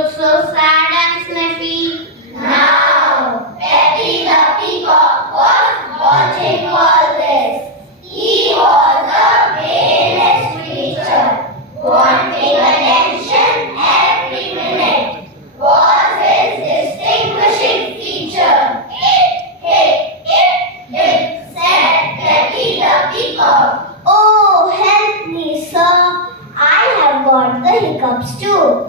look so sad and sniffy. Now, Peppy the peacock was watching all this. He was a brainless creature, wanting attention every minute. Was his distinguishing feature. It said Peppy the peacock. Oh, help me, sir. I have got the hiccups too.